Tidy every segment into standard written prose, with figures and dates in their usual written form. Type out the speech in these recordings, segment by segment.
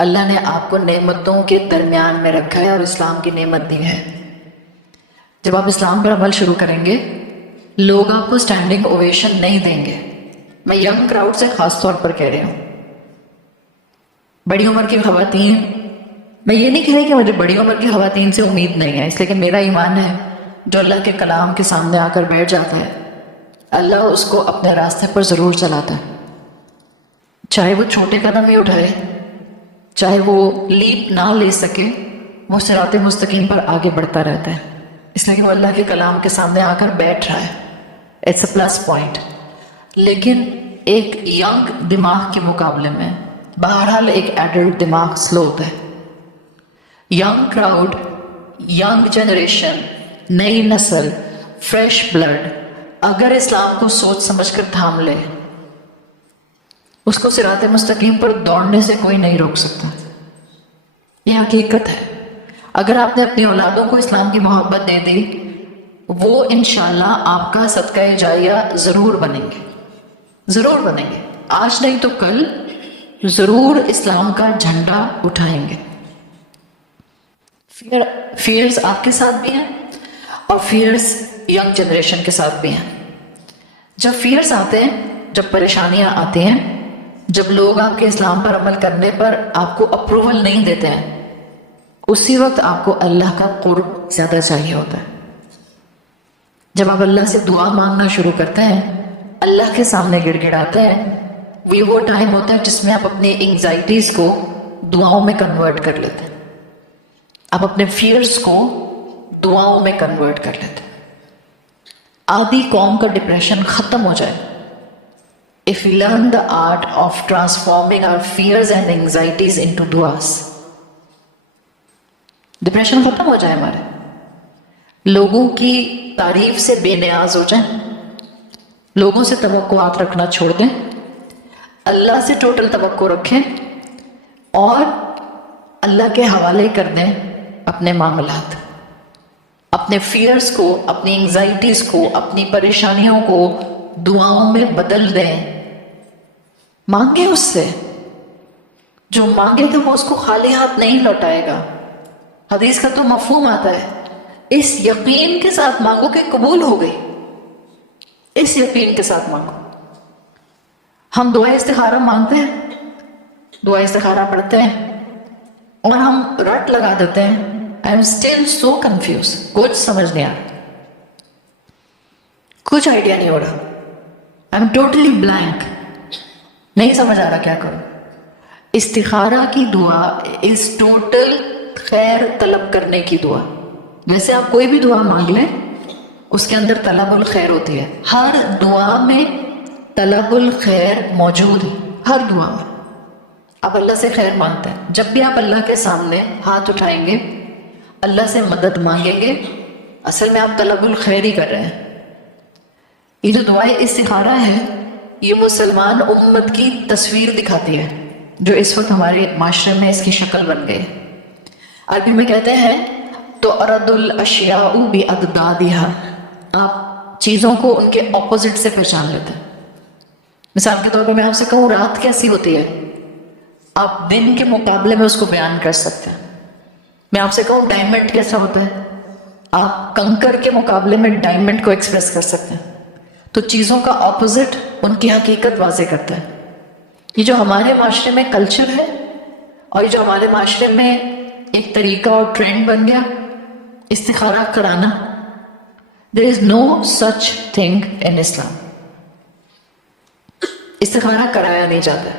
اللہ نے آپ کو نعمتوں کے درمیان میں رکھا ہے اور اسلام کی نعمت دی ہے. جب آپ اسلام پر عمل شروع کریں گے لوگ آپ کو اسٹینڈنگ اوویشن نہیں دیں گے. میں ینگ کراؤڈ سے خاص طور پر کہہ رہی ہوں. بڑی عمر کی خواتین، میں یہ نہیں کہہ رہی کہ مجھے بڑی عمر کی خواتین سے امید نہیں ہے، اس لیے کہ میرا ایمان ہے جو اللہ کے کلام کے سامنے آ کر بیٹھ جاتا ہے اللہ اس کو اپنے راستے پر ضرور چلاتا ہے، چاہے وہ چھوٹے قدم ہی اٹھائے، چاہے وہ لیپ نہ لے سکے، وہ صراط مستقیم پر آگے بڑھتا رہتا ہے، اس لیے کہ وہ اللہ کے کلام کے سامنے آ کر بیٹھ رہا ہے. It's A plus point. لیکن ایک ینگ دماغ کے مقابلے میں بہرحال ایک ایڈلٹ دماغ سلو ہوتا ہے. ینگ کراؤڈ، ینگ جنریشن، نئی نسل، فریش بلڈ اگر اسلام کو سوچ سمجھ کر تھام لے اس کو صراط مستقیم پر دوڑنے سے کوئی نہیں روک سکتا. یہ حقیقت ہے. اگر آپ نے اپنی اولادوں کو اسلام کی محبت دے دی وہ انشاءاللہ آپ کا صدقہ جاریہ ضرور بنیں گے، ضرور بنیں گے. آج نہیں تو کل ضرور اسلام کا جھنڈا اٹھائیں گے. فیئرز آپ کے ساتھ بھی ہیں اور فیئرز ینگ جنریشن کے ساتھ بھی ہیں. جب فیئرز آتے ہیں، جب پریشانیاں آتی ہیں، جب لوگ آپ کے اسلام پر عمل کرنے پر آپ کو اپروول نہیں دیتے ہیں، اسی وقت آپ کو اللہ کا قرب زیادہ چاہیے ہوتا ہے. جب آپ اللہ سے دعا مانگنا شروع کرتے ہیں، اللہ کے سامنے گڑ گڑاتے ہیں، وہ ٹائم ہوتا ہے جس میں آپ اپنی انگزائٹیز کو دعاؤں میں کنورٹ کر لیتے ہیں، آپ اپنے فیئرز کو دعاؤں میں کنورٹ کر لیتے ہیں. آدھی قوم کا ڈپریشن ختم ہو جائے. If we learn the art of transforming our fears and anxieties into duas, depression ختم ہو جائے ہمارے، لوگوں کی تعریف سے بے نیاز ہو جائیں، لوگوں سے توقعات رکھنا چھوڑ دیں، اللہ سے ٹوٹل توقع رکھیں اور اللہ کے حوالے کر دیں اپنے معاملات، اپنے فیئرز کو، اپنی انگزائٹیز کو، اپنی پریشانیوں کو دعاؤں میں بدل دیں. مانگے اس سے، جو مانگے گا وہ اس کو خالی ہاتھ نہیں لوٹائے گا. حدیث کا تو مفہوم آتا ہے اس یقین کے ساتھ مانگو کہ قبول ہو گئی، اس یقین کے ساتھ مانگو. ہم دعا استخارہ مانگتے ہیں، دعا استخارہ پڑھتے ہیں اور ہم رٹ لگا دیتے ہیں. I am still so confused. کچھ سمجھ نہیں آ رہا، کچھ آئیڈیا نہیں ہو رہا. I am totally blank. نہیں سمجھ آ رہا کیا کروں. استخارہ کی دعا اس ٹوٹل خیر طلب کرنے کی دعا. جیسے آپ کوئی بھی دعا مانگ لیں اس کے اندر طلب الخیر ہوتی ہے. ہر دعا میں طلب الخیر موجود ہے، ہر دعا میں آپ اللہ سے خیر مانگتے ہیں. جب بھی آپ اللہ کے سامنے ہاتھ اٹھائیں گے، اللہ سے مدد مانگیں گے، اصل میں آپ طلب الخیر ہی کر رہے ہیں. یہ جو دعائے استخارہ ہے یہ مسلمان امت کی تصویر دکھاتی ہے جو اس وقت ہمارے معاشرے میں اس کی شکل بن گئی. عربی میں کہتے ہیں تو ارد الاشیاء بأضدادها، آپ چیزوں کو ان کے اپوزٹ سے پہچان لیتے ہیں. مثال کے طور پر میں آپ سے کہوں رات کیسی ہوتی ہے، آپ دن کے مقابلے میں اس کو بیان کر سکتے ہیں. میں آپ سے کہوں ڈائمنڈ کیسا ہوتا ہے، آپ کنکر کے مقابلے میں ڈائمنڈ کو ایکسپریس کر سکتے ہیں. تو چیزوں کا اپوزٹ ان کی حقیقت واضح کرتا ہے. یہ جو ہمارے معاشرے میں کلچر ہے اور یہ جو ہمارے معاشرے میں ایک طریقہ اور ٹرینڈ بن گیا استخارہ کرانا، there is no such thing in Islam. استخارہ کرایا نہیں جاتا.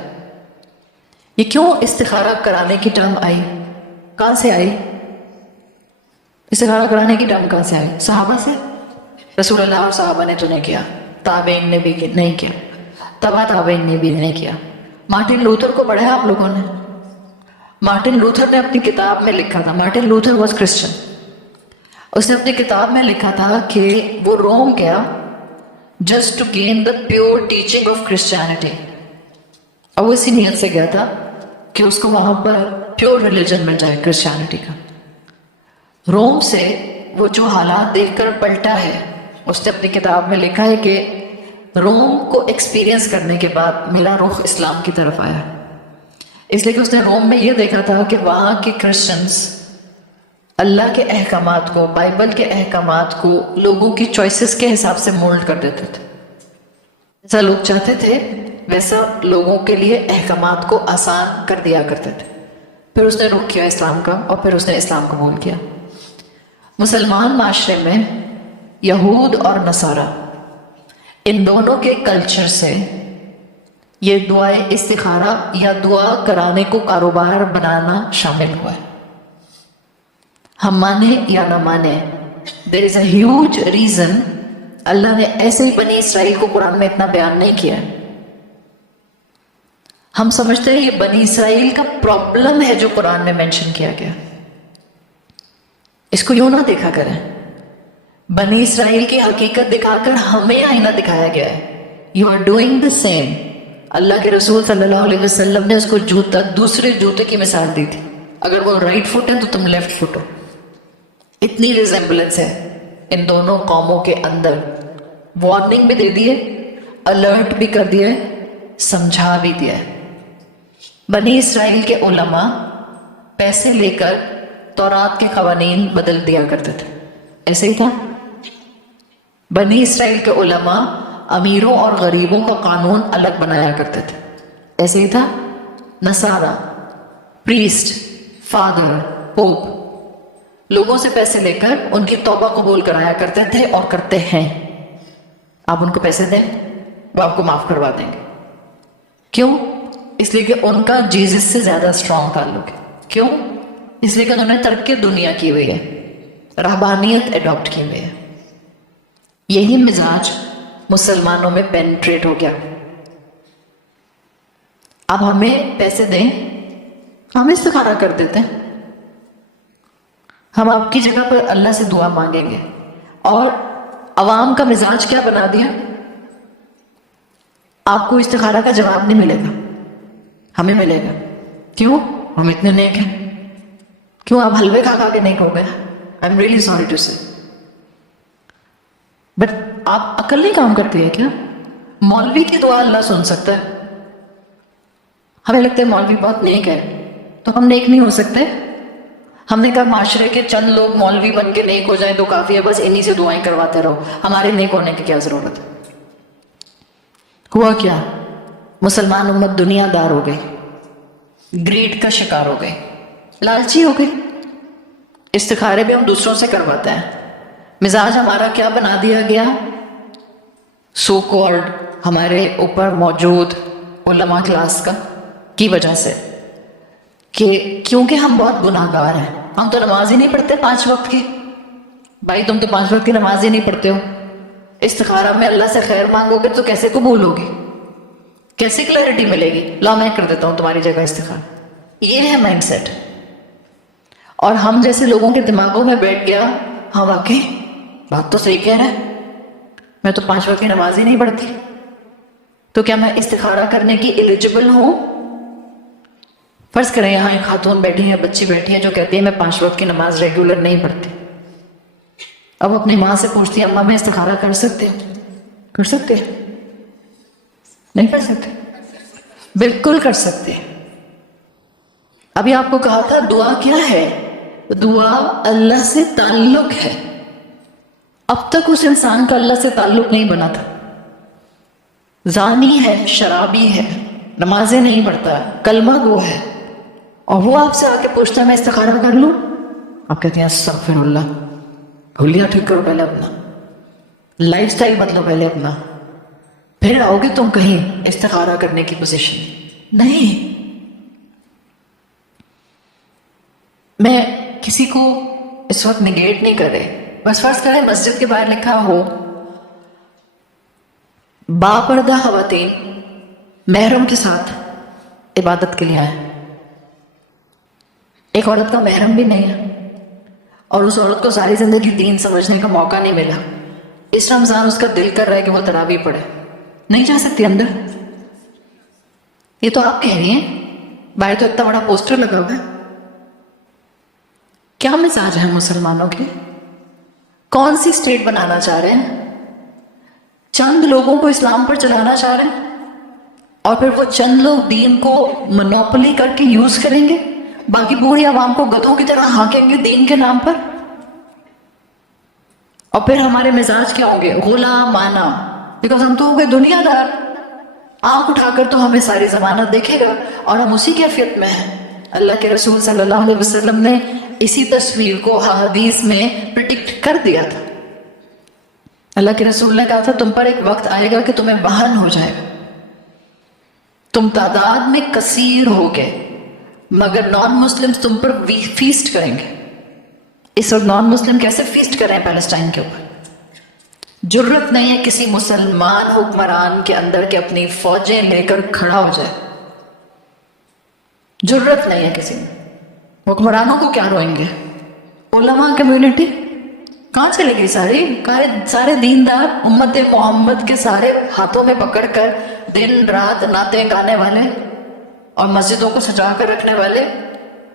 یہ کیوں استخارہ کرانے کی ٹرم آئی، کہاں سے آئی؟ استخارہ کرانے کی ٹرم کہاں سے آئی؟ صحابہ سے. رسول اللہ اور صحابہ نے تو نہیں کیا، تابعین نے بھی نہیں کیا، تبع تابعین نے بھی نہیں کیا. مارٹن لوتھر کو پڑھا ہے آپ لوگوں نے؟ مارٹن لوتھر نے اپنی کتاب میں لکھا تھا، مارٹن لوتھر واز کرسچن. اس نے اپنی کتاب میں لکھا تھا کہ وہ روم گیا just to gain the pure teaching of Christianity, اور وہ اسی نیت سے گیا تھا کہ اس کو وہاں پر پیور ریلیجن مل جائے کرسچینٹی کا. روم سے وہ جو حالات دیکھ کر پلٹا ہے، اس نے اپنی کتاب میں لکھا ہے کہ روم کو ایکسپیرینس کرنے کے بعد میرا رخ اسلام کی طرف آیا. اس لیے کہ اس نے روم میں یہ دیکھا تھا کہ وہاں کے کرسچنس اللہ کے احکامات کو، بائبل کے احکامات کو لوگوں کی چوائسز کے حساب سے مولڈ کر دیتے تھے. جیسا لوگ چاہتے تھے ویسا لوگوں کے لیے احکامات کو آسان کر دیا کرتے تھے. پھر اس نے رخ کیا اسلام کا، اور پھر اس نے اسلام قبول کیا. مسلمان معاشرے میں یہود اور نصارہ ان دونوں کے کلچر سے یہ دعائے استخارہ یا دعا کرانے کو کاروبار بنانا شامل ہوا ہے. ہم مانے یا نہ مانے، there is a huge reason اللہ نے ایسے ہی بنی اسرائیل کو قرآن میں اتنا بیان نہیں کیا ہے. ہم سمجھتے ہیں یہ بنی اسرائیل کا پرابلم ہے جو قرآن میں مینشن کیا گیا. اس کو یوں نہ دیکھا کریں. بنی اسرائیل کی حقیقت دکھا کر ہمیں آئینہ دکھایا گیا ہے. You are doing the same. اللہ کے رسول صلی اللہ علیہ وسلم نے اس کو جوتا، دوسرے جوتے کی مثال دی تھی. اگر وہ رائٹ فٹ ہے تو تم لیفٹ فٹ ہو. اتنی ریزمبلنس ہے ان دونوں قوموں کے اندر. وارننگ بھی دے دیے، الرٹ بھی کر دیے، سمجھا بھی دیا ہے. بنی اسرائیل کے علماء پیسے لے کر تورات کے قوانین بدل دیا کرتے تھے. ایسے ہی تھا. بنی اسرائیل کے علماء امیروں اور غریبوں کا قانون الگ بنایا کرتے تھے. ایسے ہی تھا. نصارہ، پریسٹ، فادر، پوپ لوگوں سے پیسے لے کر ان کی توبہ قبول کرایا کرتے تھے اور کرتے ہیں. آپ ان کو پیسے دیں وہ آپ کو معاف کروا دیں گے. کیوں؟ اس لیے کہ ان کا جیزس سے زیادہ اسٹرانگ تعلق ہے. کیوں؟ اس لیے کہ انہوں نے ترک دنیا کی ہوئی ہے، رہبانیت اڈاپٹ کی ہوئی ہے. یہی مزاج مسلمانوں میں پینٹریٹ ہو گیا. اب ہمیں پیسے دیں، ہم استخارہ کر دیتے ہیں. ہم آپ کی جگہ پر اللہ سے دعا مانگیں گے. اور عوام کا مزاج کیا بنا دیا؟ آپ کو استخارہ کا جواب نہیں ملے گا، ہمیں ملے گا. کیوں؟ ہم اتنے نیک ہیں. کیوں؟ آپ حلوے کھا کے نیک ہو گئے. I am really sorry to say. But آپ عقل نہیں کام کرتی ہے کیا؟ مولوی کی دعا اللہ سن سکتا ہے. ہمیں لگتا ہے مولوی بہت نیک ہے تو ہم نیک نہیں ہو سکتے. ہم نے کہا معاشرے کے چند لوگ مولوی بن کے نیک ہو جائیں تو کافی ہے، بس انہی سے دعائیں کرواتے رہو، ہمارے نیک ہونے کی کیا ضرورت ہے. ہوا کیا؟ مسلمان امت دنیا دار ہو گئی، گریڈ کا شکار ہو گئی، لالچی ہو گئی. استخارے بھی ہم دوسروں سے کرواتے ہیں. مزاج ہمارا کیا بنا دیا گیا؟ سو کالڈ ہمارے اوپر موجود علماء کلاس کا کی وجہ سے، کہ کیونکہ ہم بہت گناہ گار ہیں. ہم تو نماز ہی نہیں پڑھتے 5 وقت کی. بھائی تم تو 5 وقت کی نماز ہی نہیں پڑھتے ہو. استخارہ میں اللہ سے خیر مانگو گے تو کیسے قبول ہوگی؟ کیسے کلیئرٹی ملے گی؟ لا میں کر دیتا ہوں تمہاری جگہ استخارہ. یہ ہے مائنڈ سیٹ. اور ہم جیسے لوگوں کے دماغوں میں بیٹھ گیا، ہاں واقعی بات تو صحیح کہہ رہا ہے، میں تو 5 وقت کی نماز ہی نہیں پڑھتی، تو کیا میں استخارہ کرنے کی ایلیجبل ہوں؟ فرض کریں یہاں ایک خاتون بیٹھی ہے، بچی بیٹھی ہے جو کہتی ہے میں 5 وقت کی نماز ریگولر نہیں پڑھتی. اب اپنی ماں سے پوچھتی ہے اماں میں استخارہ کر سکتے ہیں؟ کر سکتے ہیں؟ نہیں کر سکتے؟ بالکل کر سکتے ہیں. ابھی آپ کو کہا تھا دعا کیا ہے؟ دعا اللہ سے تعلق ہے. اب تک اس انسان کا اللہ سے تعلق نہیں بنا تھا. زانی ہے، شرابی ہے، نمازیں نہیں پڑھتا، کلمہ گو ہے، اور وہ آپ سے آ کے پوچھتا ہے میں استخارہ کر لوں. آپ کہتے ہیں استغفر اللہ. بھولیا ٹھیک کرو پہلے اپنا، لائف سٹائل بدلو پہلے اپنا، پھر آؤ گے تم کہیں استخارہ کرنے کی پوزیشن. نہیں. میں کسی کو اس وقت نگیٹ نہیں کر رہے، بس فرض کریں مسجد کے باہر لکھا ہو باپردہ خواتین محرم کے ساتھ عبادت کے لیے آئے. ایک عورت کا محرم بھی نہیں ہے اور اس عورت کو ساری زندگی دین سمجھنے کا موقع نہیں ملا. اس رمضان اس کا دل کر رہا ہے کہ وہ تراویح پڑھے، نہیں جا سکتی اندر. یہ تو آپ کہہ رہی ہیں، باہر تو اتنا بڑا پوسٹر لگا ہوا ہے. کیا مزاج ہے مسلمانوں کے؟ کون سی اسٹیٹ بنانا چاہ رہے ہیں؟ چند لوگوں کو اسلام پر چلانا چاہ رہے ہیں. اور پھر وہ چند لوگ دین کو منوپلی کر کے یوز کریں گے، باقی پوری عوام کو گدھوں کی طرح ہانکیں گے دین کے نام پر. اور پھر ہمارے مزاج کیا ہوں گے؟ غلامانہ، بیکاز ہم تو ہو گئے دنیا دار. آنکھ اٹھا کر تو ہمیں ساری ضمانت دیکھے گا اور ہم اسی کیفیت میں ہیں. اللہ کے رسول صلی اللہ علیہ وسلم نے اسی تصویر کو حدیث میں پریڈکٹ کر دیا تھا. اللہ کے رسول نے کہا تھا تم پر ایک وقت آئے گا کہ تمہیں وہن ہو جائے گا، تم تعداد میں کثیر ہوگے مگر نان مسلم تم پر فیسٹ کریں گے. اس وقت نان مسلم کیسے فیسٹ کر رہے ہیں پیلسٹائن کے اوپر؟ جرت نہیں ہے کسی مسلمان حکمران کے اندر کہ اپنی فوجیں لے کر کھڑا ہو جائے. جرت نہیں ہے کسی میں. حکمرانوں کو کیا روئیں گے؟ علماء کمیونٹی کہاں چلے گئی؟ سارے دیندار امت محمد کے سارے ہاتھوں میں پکڑ کر دن رات نعتیں گانے والے اور مسجدوں کو سجا کر رکھنے والے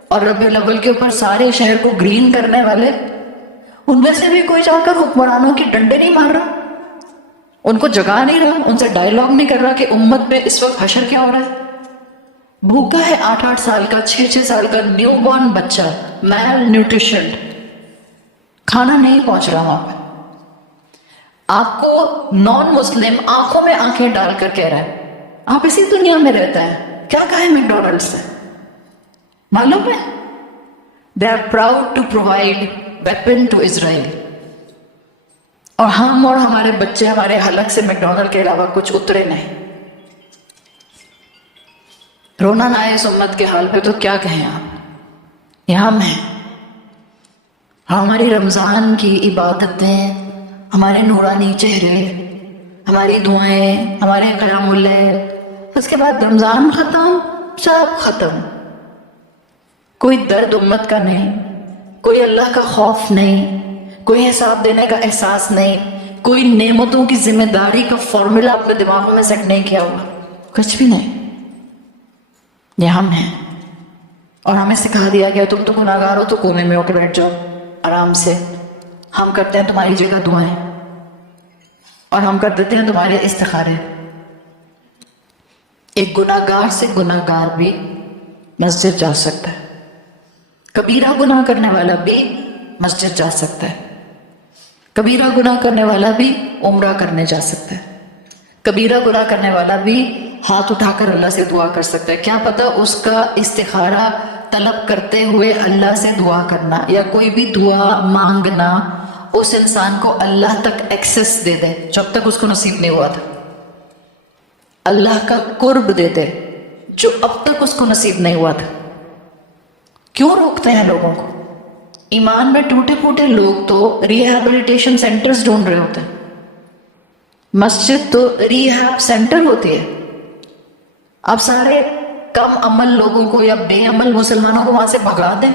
اور ربیع الاول کے اوپر سارے شہر کو گرین کرنے والے، ان میں سے بھی کوئی جا کر حکمرانوں کی ڈنڈے نہیں مار رہا، ان کو جگا نہیں رہا، ان سے ڈائیلاگ نہیں کر رہا کہ امت میں اس وقت حشر کیا ہو رہا ہے. بھوکا ہے 8-8 سال کا 6-6 سال کا نیو بورن بچہ، میل نیوٹریشن، کھانا نہیں پہنچ رہا وہاں پہ. آپ کو نان مسلم آنکھوں میں آنکھیں ڈال کر کہہ رہا ہے آپ اسی دنیا میں رہتا ہے. کیا کہا ہے میک ڈونلڈ سے؟ معلوم ہے they are proud to provide weapon to Israel, اور ہم اور ہمارے بچے ہمارے حلق سے میک ڈونلڈ کے علاوہ کچھ اترے نہیں. رونا نہ آئے اس امت کے حال پہ تو کیا کہیں آپ. یہاں ہم ہیں، ہماری رمضان کی عبادتیں، ہمارے نورانی چہرے، ہماری دعائیں، ہمارے قیام اللیل، اس کے بعد رمضان ختم، سب ختم. کوئی درد امت کا نہیں، کوئی اللہ کا خوف نہیں، کوئی حساب دینے کا احساس نہیں، کوئی نعمتوں کی ذمہ داری کا فارمولا اپنے دماغوں میں سیٹ نہیں کیا ہوا، کچھ بھی نہیں. یہ ہم ہیں، اور ہمیں سکھا دیا گیا تم تو گناہگار ہو تو کونے میں ہو کے بیٹھ جاؤ آرام سے، ہم کرتے ہیں تمہاری جگہ دعائیں اور ہم کر دیتے ہیں تمہارے استخارے. ایک گناہگار سے گناہگار بھی مسجد جا سکتا ہے، کبیرہ گناہ کرنے والا بھی مسجد جا سکتا ہے، کبیرہ گناہ کرنے والا بھی عمرہ کرنے جا سکتا ہے، کبیرہ گناہ کرنے والا بھی ہاتھ اٹھا کر اللہ سے دعا کر سکتا ہے. کیا پتہ اس کا استخارہ طلب کرتے ہوئے اللہ سے دعا کرنا یا کوئی بھی دعا مانگنا اس انسان کو اللہ تک ایکسس دے دے جب تک اس کو نصیب نہیں ہوا تھا، اللہ کا قرب دے دے جو اب تک اس کو نصیب نہیں ہوا تھا. کیوں روکتے ہیں لوگوں کو؟ ایمان میں ٹوٹے پھوٹے لوگ تو ریہیبلیٹیشن سینٹرز ڈھونڈ رہے ہوتے ہیں. مسجد تو ریہیب سینٹر ہوتی ہے. آپ سارے کم عمل لوگوں کو یا بے عمل مسلمانوں کو وہاں سے بھگا دیں،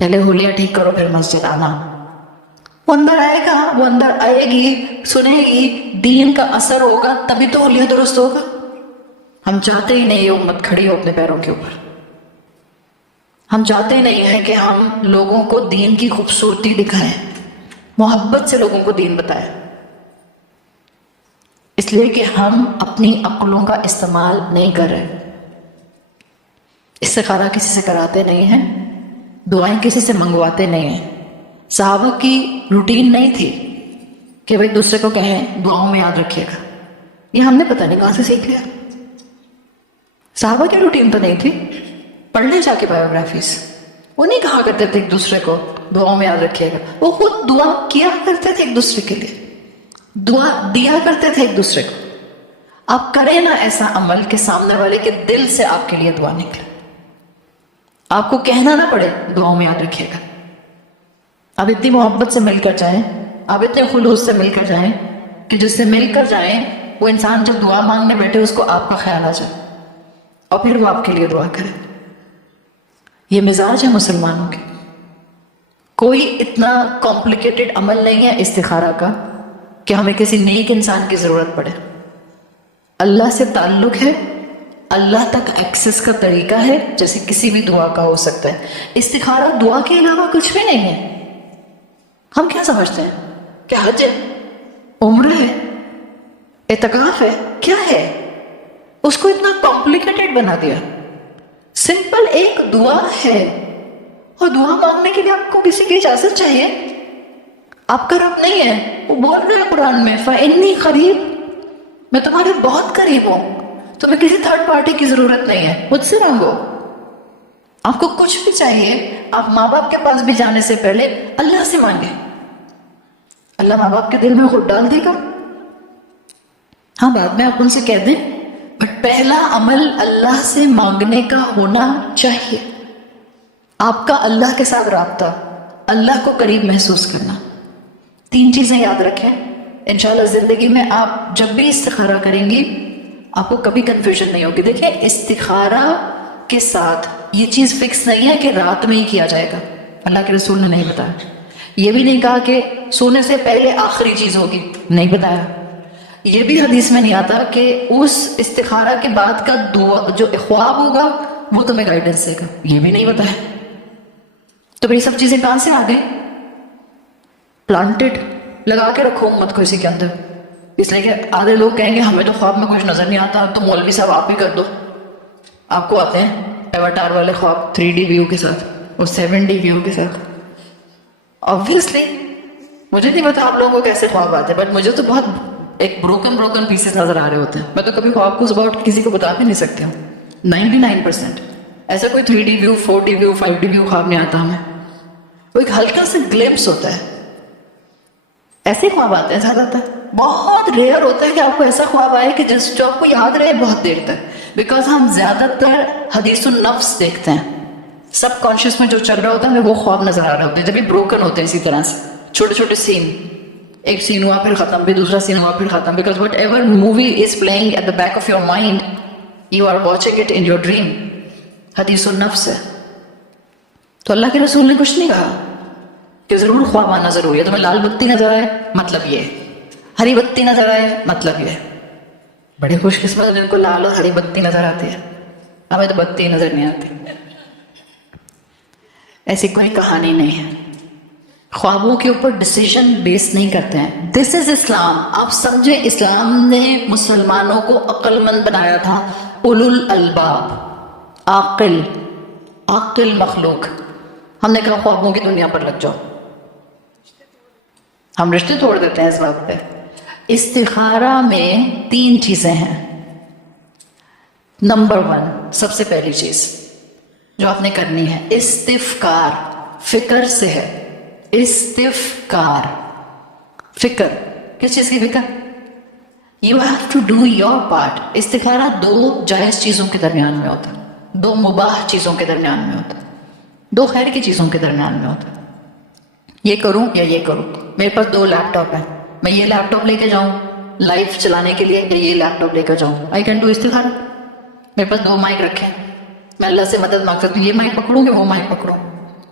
پہلے حلیہ ٹھیک کرو پھر مسجد آنا. وہ اندر آئے گا، وہ اندر آئے گی، سنے گی، دین کا اثر ہوگا تبھی تو حلیہ درست ہوگا. ہم چاہتے ہی نہیں یہ امت کھڑی ہو اپنے پیروں کے اوپر. ہم چاہتے ہی نہیں ہیں کہ ہم لوگوں کو دین کی خوبصورتی دکھائیں، محبت سے لوگوں کو دین بتائیں، اس لیے کہ ہم اپنی عقلوں کا استعمال نہیں کر رہے. استخارہ کسی سے کراتے نہیں ہیں، دعائیں کسی سے منگواتے نہیں ہیں. صحابہ کی روٹین نہیں تھی کہ بھائی دوسرے کو کہیں دعاؤں میں یاد رکھیے گا. یہ ہم نے پتہ نہیں کہاں سے سیکھ لیا. صحابہ کی روٹین تو نہیں تھی. پڑھ لیں جا کے بایوگرافیز، وہ نہیں کہا کرتے تھے ایک دوسرے کو دعاؤں میں یاد رکھیے گا. وہ خود دعا کیا کرتے تھے ایک دوسرے کے لیے، دعا دیا کرتے تھے ایک دوسرے کو. آپ کریں نا ایسا عمل کہ سامنے والے کے دل سے آپ کے لیے دعا نکلے، آپ کو کہنا نہ پڑے دعاؤں میں یاد رکھیے گا. آپ اتنی محبت سے مل کر جائیں، آپ اتنے خلوص سے مل کر جائیں کہ جس سے مل کر جائیں وہ انسان جب دعا مانگنے بیٹھے اس کو آپ کا خیال آ جائے اور پھر وہ آپ کے لیے دعا کرے. یہ مزاج ہے مسلمانوں کے. کوئی اتنا کمپلیکیٹڈ عمل نہیں ہے استخارہ کا کہ ہمیں کسی نیک انسان کی ضرورت پڑے. اللہ سے تعلق ہے، اللہ تک ایکسس کا طریقہ ہے جیسے کسی بھی دعا کا ہو سکتا ہے. استخارہ دعا کے علاوہ کچھ بھی نہیں ہے. ہم کیا سمجھتے ہیں کہ حج ہے، عمرہ ہے، اعتکاف ہے، کیا ہے؟ اس کو اتنا کمپلیکیٹڈ بنا دیا. سمپل ایک دعا ہے، اور دعا مانگنے کے لیے آپ کو کسی کی اجازت چاہیے؟ آپ کا رب نہیں ہے؟ وہ بول رہے ہیں قرآن میں فَإِنِّي قَرِيب، میں تمہارے بہت قریب ہوں، تمہیں کسی تھرڈ پارٹی کی ضرورت نہیں ہے، مجھ سے مانگو. آپ کو کچھ بھی چاہیے آپ ماں باپ کے پاس بھی جانے سے پہلے اللہ سے مانگیں. اللہ ماں باپ کے دل میں خود ڈال دے گا. ہاں بعد میں آپ ان سے کہہ دیں، بٹ پہلا عمل اللہ سے مانگنے کا ہونا چاہیے. آپ کا اللہ کے ساتھ رابطہ، اللہ کو قریب محسوس کرنا. 3 چیزیں یاد رکھیں. انشاءاللہ زندگی میں آپ جب بھی استخارہ کریں گی آپ کو کبھی کنفیوژن نہیں ہوگی. دیکھیں استخارہ کے ساتھ یہ چیز فکس نہیں ہے کہ رات میں ہی کیا جائے گا. اللہ کے رسول نے نہیں بتایا. یہ بھی نہیں کہا کہ سونے سے پہلے آخری چیز ہوگی، نہیں بتایا. یہ بھی حدیث میں نہیں آتا کہ اس استخارہ کے بعد کا دعا جو خواب ہوگا وہ تمہیں گائیڈنس دے گا، یہ بھی نہیں بتایا. تو یہ سب چیزیں کہاں سے آ گئی؟ پلانٹڈ. لگا کے رکھو امت کو اسی کے اندر. اس لیے کہ آدھے لوگ کہیں گے ہمیں تو خواب میں کچھ نظر نہیں آتا، تو مولوی صاحب آپ ہی کر دو. آپ کو آتے ہیں ایواتار والے خواب 3D ویو کے ساتھ اور 7D ویو کے ساتھ. آبویسلی مجھے نہیں پتا آپ لوگوں کو کیسے خواب آتے ہیں، بٹ مجھے تو بہت ایک بروکن پیسز نظر آ رہے ہوتے ہیں. میں تو کبھی خواب کو صبح اٹھ کسی کو بتا بھی نہیں سکتی ہوں. 99% ایسا کوئی 3D view 4D view 5D view خواب نہیں آتا ہمیں. وہ ایک ہلکا سا گلمپس ہوتا ہے. ایسے خواب آتے ہیں زیادہ تر. بہت ریئر ہوتا ہے کہ آپ کو ایسا خواب آئے کہ جو آپ کو یاد رہے بہت دیر تک. بیکاز ہم زیادہ تر حدیث النفس دیکھتے ہیں. سب کانشیس میں جو چل رہا ہوتا ہے وہ خواب نظر آ رہا ہوتا ہے. جب بھی بروکن ہوتے ہیں اسی طرح سے چھوٹے چھوٹے سین، ایک سین ہوا پھر ختم، پھر دوسرا سین ہوا پھر ختم. Because whatever movie is playing at the back of your mind you are watching it in your dream. حدیث النفس ہے. تو اللہ کے رسول نے کچھ نہیں کہا کہ ضرور خواب آنا ضروری ہے. تمہیں لال بتی نظر آئے مطلب یہ، ہری بتی نظر آئے مطلب یہ. بڑے خوش قسمت ہیں جن کو لال اور ہری بتی نظر آتی ہے. ہمیں تو بتی نظر نہیں آتی. ایسی کوئی کہانی نہیں ہے. خوابوں کے اوپر ڈیسیژن بیس نہیں کرتے ہیں. دس از اسلام. آپ سمجھیں اسلام نے مسلمانوں کو عقل مند بنایا تھا. اولو الالباب، عاقل مخلوق. ہم نے کہا خوابوں کی دنیا پر لگ جاؤ. ہم رشتے توڑ دیتے ہیں اس بات پہ. استخارہ میں 3 چیزیں ہیں. نمبر 1 سب سے پہلی چیز جو آپ نے کرنی ہے استفکار. فکر سے ہے. استفکار فکر. کس چیز کی فکر؟ You have to do your part. استخارہ 2 جائز چیزوں کے درمیان میں ہوتا ہے، 2 مباح چیزوں کے درمیان میں ہوتا ہے، 2 خیر کی چیزوں کے درمیان میں ہوتا ہے. یہ کروں یا یہ کروں. میرے پاس 2 لیپ ٹاپ ہیں، میں یہ لیپ ٹاپ لے کے جاؤں لائف چلانے کے لیے یا یہ لیپ ٹاپ لے کر جاؤں. آئی کین ڈو استخارہ. میرے پاس 2 مائک رکھے ہیں، میں اللہ سے مدد مانگ سکتی ہوں یہ مائک پکڑوں کہ وہ مائک پکڑوں.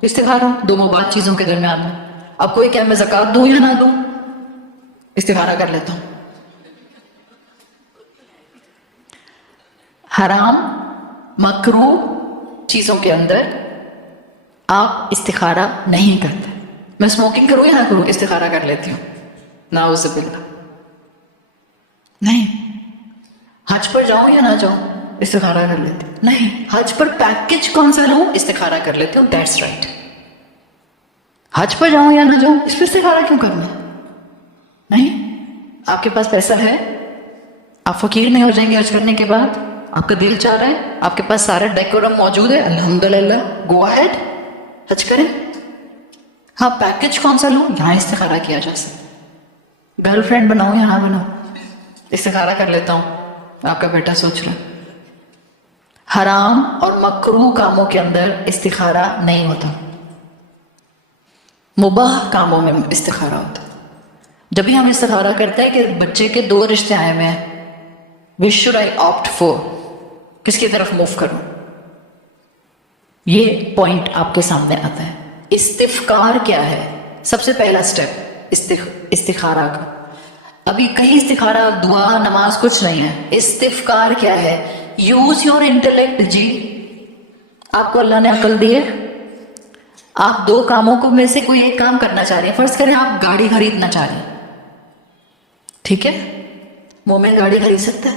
استخارہ 2 مباح چیزوں کے درمیان میں. اب کوئی کہ میں زکوٰۃ دوں یا نہ دوں، استخارہ کر لیتا ہوں. حرام مکروہ چیزوں کے اندر آپ استخارہ نہیں کرتے. میں اسموکنگ کروں یا نہ کروں، استخارہ کر لیتی ہوں. نعوذ باللہ. نہیں. حج پر جاؤں یا نہ جاؤں، استخارہ کر لیتی ہوں. نہیں. حج پر پیکج کون سا لوں، استخارہ کر لیتی ہوں. That's right. حج پر جاؤں یا نہ جاؤں، اس پہ استخارہ کیوں کرنا؟ نہیں. آپ کے پاس پیسہ ہے، آپ فقیر نہیں ہو جائیں گے حج کرنے کے بعد. آپ کا دل چاہ رہا ہے، آپ کے پاس سارا ڈیکورم موجود ہے، الحمدللہ گو اہیڈ حج کریں. ہاں پیکج کون سا لوں، یہاں استخارہ کیا جا سکتا. گرل فرینڈ بناؤں یا نہ بناؤں، استخارہ کر لیتا ہوں. آپ کا بیٹا سوچ رہا ہے. حرام اور مکروہ کاموں کے اندر استخارہ نہیں ہوتا، مباح کاموں میں استخارہ ہوتا. جب بھی ہم استخارہ کرتے ہیں کہ بچے کے 2 رشتے آئے ہوئے ہیں، which should I opt for، کس کی طرف موو کروں، یہ پوائنٹ آپ کے سامنے آتا ہے. استفکار کیا ہے؟ سب سے پہلا سٹیپ استخارہ کا. ابھی کہیں استخارہ دعا نماز کچھ نہیں ہے. استفکار کیا ہے؟ Use your intellect. جی آپ کو اللہ نے عقل دی ہے، آپ 2 کاموں کو میں سے کوئی ایک کام کرنا چاہ رہے ہیں. فرض کریں آپ گاڑی خریدنا چاہ رہے ہیں، ٹھیک ہے. مومن گاڑی خرید سکتا ہے؟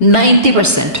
90%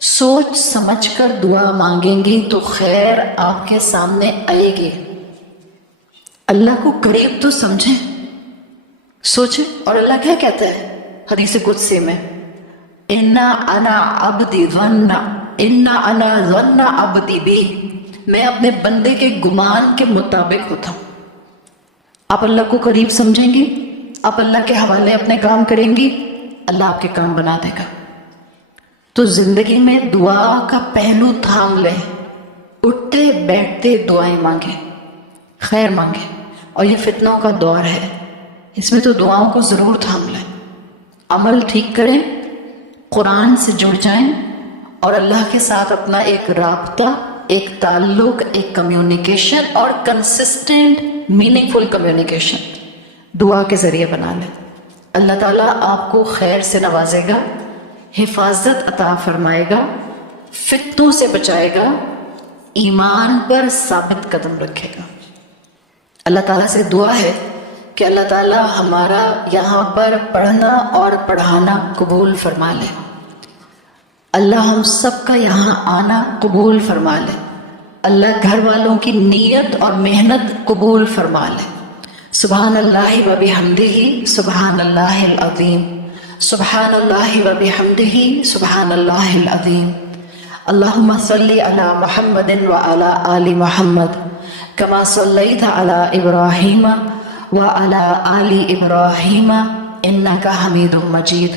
سوچ سمجھ کر دعا مانگیں گی تو خیر آپ کے سامنے آئے گی. اللہ کو قریب تو سمجھیں, سوچیں. اور اللہ کیا کہتا ہے حدیث قدسی میں, انا عبدی ظن عبدی بی, میں اپنے بندے کے گمان کے مطابق ہوتا ہوں. آپ اللہ کو قریب سمجھیں گی, آپ اللہ کے حوالے اپنے کام کریں گی, اللہ آپ کے کام بنا دے گا. تو زندگی میں دعا کا پہلو تھام لیں, اٹھتے بیٹھتے دعائیں مانگیں, خیر مانگیں. اور یہ فتنوں کا دور ہے, اس میں تو دعاؤں کو ضرور تھام لیں. عمل ٹھیک کریں, قرآن سے جڑ جائیں, اور اللہ کے ساتھ اپنا ایک رابطہ, ایک تعلق, ایک کمیونیکیشن, اور کنسسٹنٹ میننگ فل کمیونیکیشن دعا کے ذریعے بنا لیں. اللہ تعالیٰ آپ کو خیر سے نوازے گا, حفاظت عطا فرمائے گا, فتنوں سے بچائے گا, ایمان پر ثابت قدم رکھے گا. اللہ تعالیٰ سے دعا ہے کہ اللہ تعالیٰ ہمارا یہاں پر پڑھنا اور پڑھانا قبول فرما لے. اللہ ہم سب کا یہاں آنا قبول فرما لے. اللہ گھر والوں کی نیت اور محنت قبول فرما لے. سبحان اللہ و بحمدہ سبحان اللہ العظیم, سبحان اللہ و بحمدہ سبحان اللہ العظیم. اللہم صلی علی محمد وعلی آل محمد کما صلیت علی ابراہیم وعلی آل ابراہیم انک حمید مجید.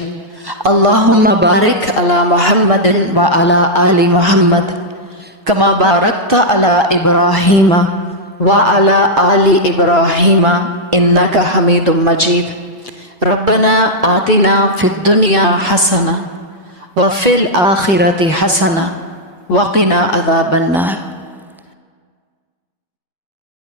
اللہم بارک علی محمد وعلی آل محمد کما بارکت علی ابراہیم وعلی آل ابراہیم انک حمید مجید. ربنا آتنا فی الدنیا حسنہ وفی الآخرۃ حسنہ وقنا عذاب النار.